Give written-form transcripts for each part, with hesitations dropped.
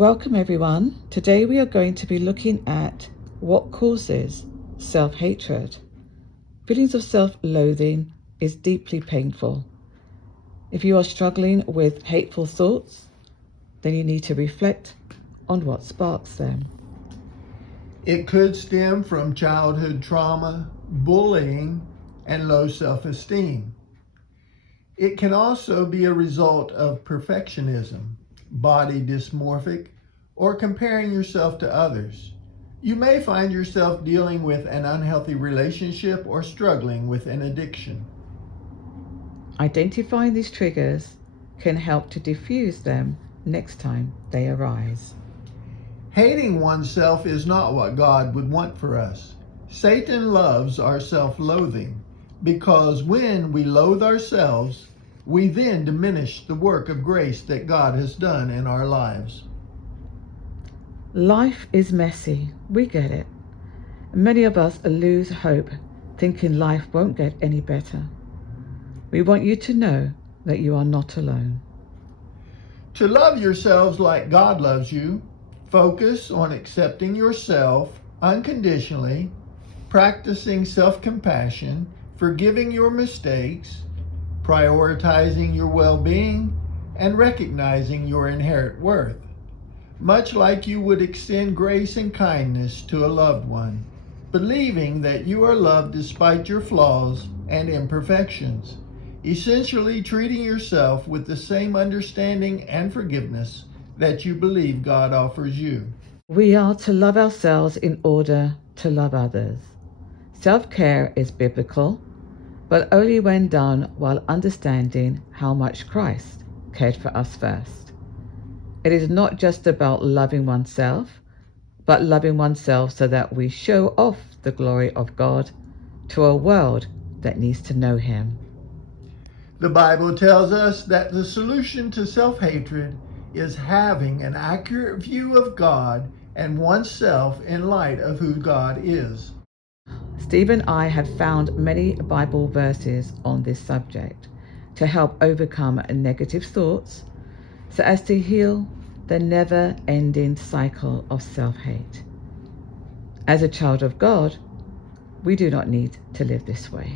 Welcome everyone. Today we are going to be looking at what causes self-hatred. Feelings of self-loathing is deeply painful. If you are struggling with hateful thoughts, then you need to reflect on what sparks them. It could stem from childhood trauma, bullying, and low self-esteem. It can also be a result of perfectionism, body dysmorphic, or comparing yourself to others. You may find yourself dealing with an unhealthy relationship or struggling with an addiction. Identifying these triggers can help to diffuse them next time they arise. Hating oneself is not what God would want for us. Satan loves our self-loathing because when we loathe ourselves, we then diminish the work of grace that God has done in our lives. Life is messy. We get it. Many of us lose hope, thinking life won't get any better. We want you to know that you are not alone. To love yourselves like God loves you, focus on accepting yourself unconditionally, practicing self-compassion, forgiving your mistakes, prioritizing your well-being, and recognizing your inherent worth, much like you would extend grace and kindness to a loved one, believing that you are loved despite your flaws and imperfections, essentially treating yourself with the same understanding and forgiveness that you believe God offers you. We are to love ourselves in order to love others. Self-care is biblical, but only when done while understanding how much Christ cared for us first. It is not just about loving oneself, but loving oneself so that we show off the glory of God to a world that needs to know Him. The Bible tells us that the solution to self-hatred is having an accurate view of God and oneself in light of who God is. Steve and I have found many Bible verses on this subject to help overcome negative thoughts so as to heal the never-ending cycle of self-hate. As a child of God, we do not need to live this way.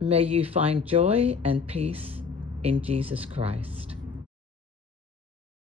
May you find joy and peace in Jesus Christ.